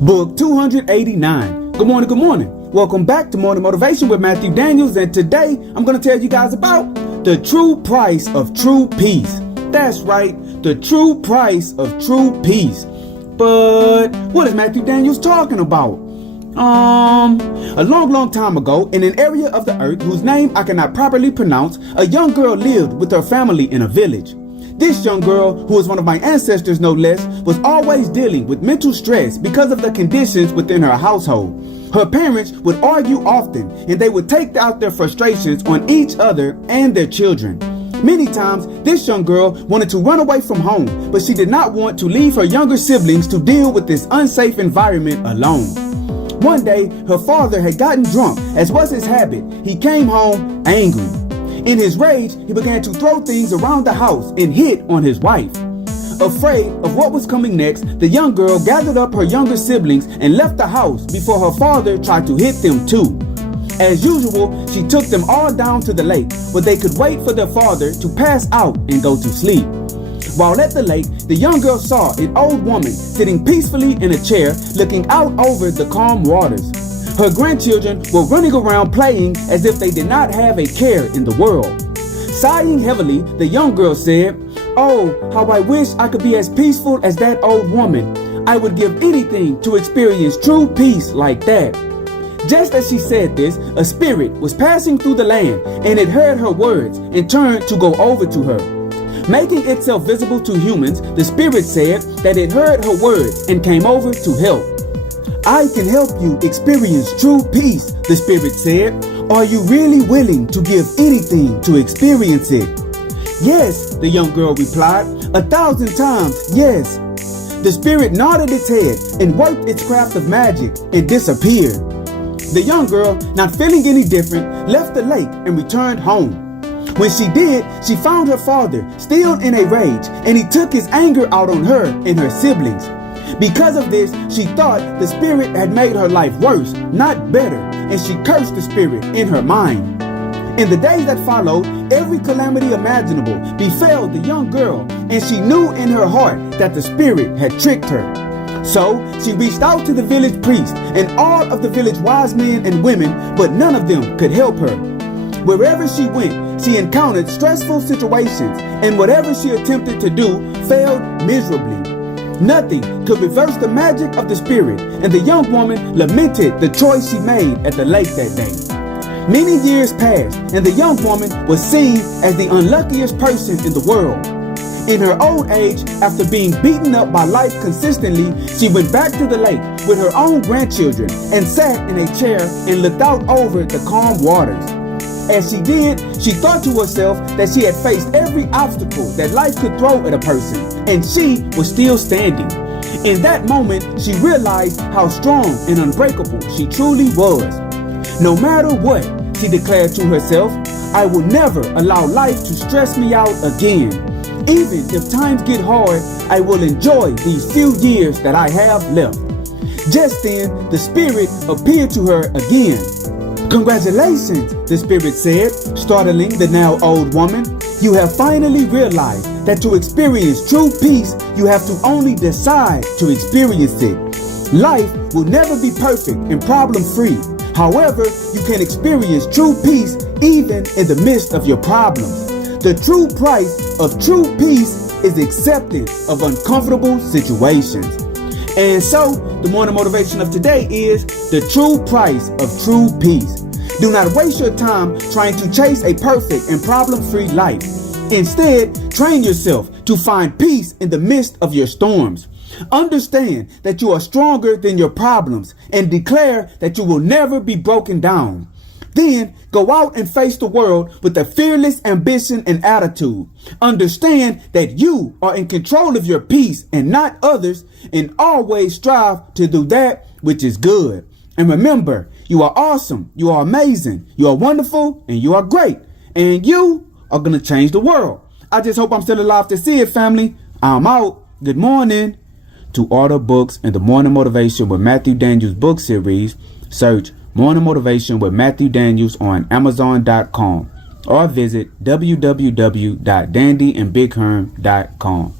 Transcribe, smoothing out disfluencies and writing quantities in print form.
Book 289. Good morning, good morning. Welcome back to Morning Motivation with Matthew Daniels, and today I'm going to tell you guys about the true price of true peace. That's right, the true price of true peace. But what is Matthew Daniels talking about? A long time ago, in an area of the earth whose name I cannot properly pronounce, a young girl lived with her family in a village. This young girl, who was one of my ancestors no less, was always dealing with mental stress because of the conditions within her household. Her parents would argue often, and they would take out their frustrations on each other and their children. Many times, this young girl wanted to run away from home, but she did not want to leave her younger siblings to deal with this unsafe environment alone. One day, her father had gotten drunk, as was his habit. He came home angry. In his rage, he began to throw things around the house and hit on his wife. Afraid of what was coming next, the young girl gathered up her younger siblings and left the house before her father tried to hit them too. As usual, she took them all down to the lake where they could wait for their father to pass out and go to sleep. While at the lake, the young girl saw an old woman sitting peacefully in a chair looking out over the calm waters. Her grandchildren were running around playing as if they did not have a care in the world. Sighing heavily, the young girl said, "Oh, how I wish I could be as peaceful as that old woman. I would give anything to experience true peace like that." Just as she said this, a spirit was passing through the land, and it heard her words and turned to go over to her. Making itself visible to humans, the spirit said that it heard her words and came over to help. "I can help you experience true peace," the spirit said. "Are you really willing to give anything to experience it?" "Yes," the young girl replied, "1,000 times, yes." The spirit nodded its head and worked its craft of magic and disappeared. The young girl, not feeling any different, left the lake and returned home. When she did, she found her father still in a rage, and he took his anger out on her and her siblings. Because of this, she thought the spirit had made her life worse, not better, and she cursed the spirit in her mind. In the days that followed, every calamity imaginable befell the young girl, and she knew in her heart that the spirit had tricked her. So she reached out to the village priest and all of the village wise men and women, but none of them could help her. Wherever she went, she encountered stressful situations, and whatever she attempted to do failed miserably. Nothing could reverse the magic of the spirit, and the young woman lamented the choice she made at the lake that day. Many years passed, and the young woman was seen as the unluckiest person in the world. In her old age, after being beaten up by life consistently, she went back to the lake with her own grandchildren and sat in a chair and looked out over the calm waters. As she did, she thought to herself that she had faced every obstacle that life could throw at a person, and she was still standing. In that moment, she realized how strong and unbreakable she truly was. "No matter what," she declared to herself, "I will never allow life to stress me out again. Even if times get hard, I will enjoy these few years that I have left." Just then, the spirit appeared to her again. "Congratulations," the spirit said, startling the now old woman. "You have finally realized that to experience true peace, you have to only decide to experience it. Life will never be perfect and problem-free. However, you can experience true peace even in the midst of your problems. The true price of true peace is acceptance of uncomfortable situations." And so, the morning motivation of today is the true price of true peace. Do not waste your time trying to chase a perfect and problem-free life. Instead, train yourself to find peace in the midst of your storms. Understand that you are stronger than your problems and declare that you will never be broken down. Then go out and face the world with a fearless ambition and attitude. Understand that you are in control of your peace and not others, and always strive to do that which is good. And remember, you are awesome, you are amazing, you are wonderful, and you are great. And you are going to change the world. I just hope I'm still alive to see it, family. I'm out. Good morning. To order books in the Morning Motivation with Matthew Daniels book series, search Morning Motivation with Matthew Daniels on Amazon.com or visit www.dandyandbigherm.com.